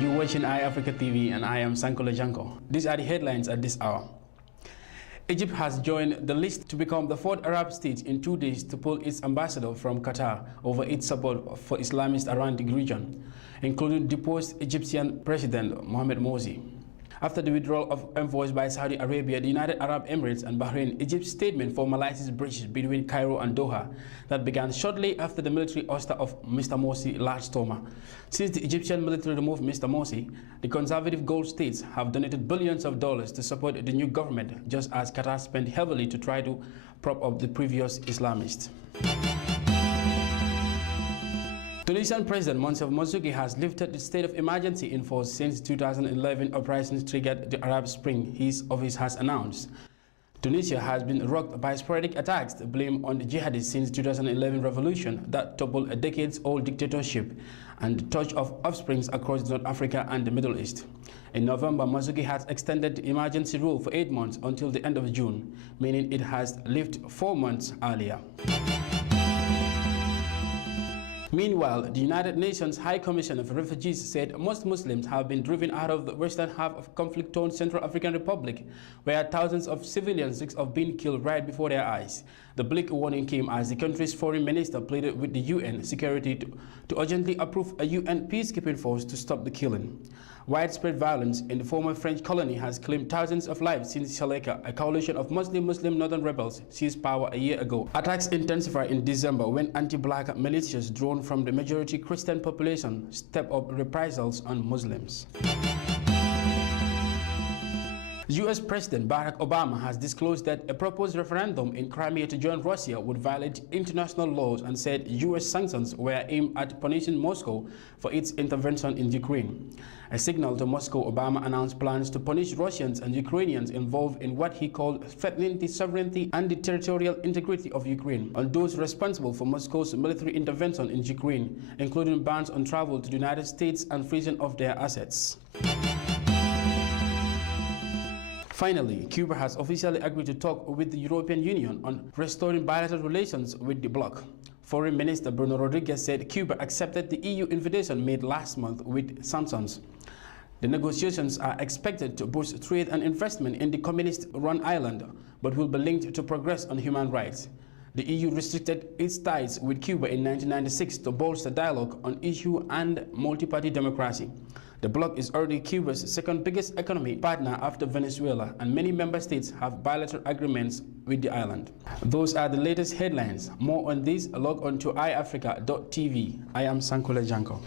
you're watching iAfrica TV and I am Sankole Janko. These are the headlines at this hour. Egypt has joined the list to become the fourth Arab state in 2 days to pull its ambassador from Qatar over its support for Islamists around the region, including deposed Egyptian President Mohamed Morsi. After the withdrawal of envoys by Saudi Arabia, the United Arab Emirates and Bahrain, Egypt's statement formalizes bridges between Cairo and Doha that began shortly after the military ouster of Mr. Morsi last summer. Since the Egyptian military removed Mr. Morsi, the conservative Gulf states have donated billions of dollars to support the new government, just as Qatar spent heavily to try to prop up the previous Islamists. Tunisian President Monsef Marzouki has lifted the state of emergency in force since 2011 operations triggered the Arab Spring, his office has announced. Tunisia has been rocked by sporadic attacks blamed on the jihadists since 2011 revolution that toppled a decades-old dictatorship and the touch of offsprings across North Africa and the Middle East. In November, Marzouki has extended the emergency rule for 8 months until the end of June, meaning it has lifted 4 months earlier. Meanwhile, the United Nations High Commissioner for Refugees said most Muslims have been driven out of the western half of conflict-torn Central African Republic, where thousands of civilians risk of being killed right before their eyes. The bleak warning came as the country's foreign minister pleaded with the UN security to urgently approve a UN peacekeeping force to stop the killing. Widespread violence in the former French colony has claimed thousands of lives since Shaleka, a coalition of Muslim northern rebels, seized power a year ago. Attacks intensified in December when anti-black militias drawn from the majority Christian population stepped up reprisals on Muslims. US President Barack Obama has disclosed that a proposed referendum in Crimea to join Russia would violate international laws and said US sanctions were aimed at punishing Moscow for its intervention in Ukraine. A signal to Moscow, Obama announced plans to punish Russians and Ukrainians involved in what he called threatening the sovereignty and the territorial integrity of Ukraine, and those responsible for Moscow's military intervention in Ukraine, including bans on travel to the United States and freezing of their assets. Finally, Cuba has officially agreed to talk with the European Union on restoring bilateral relations with the bloc. Foreign Minister Bruno Rodriguez said Cuba accepted the EU invitation made last month with sanctions. The negotiations are expected to boost trade and investment in the communist-run island, but will be linked to progress on human rights. The EU restricted its ties with Cuba in 1996 to bolster dialogue on issues and multi-party democracy. The bloc is already Cuba's second biggest economic partner after Venezuela, and many member states have bilateral agreements with the island. Those are the latest headlines. More on this, log on to iAfrica.tv. I am Sankole Janko.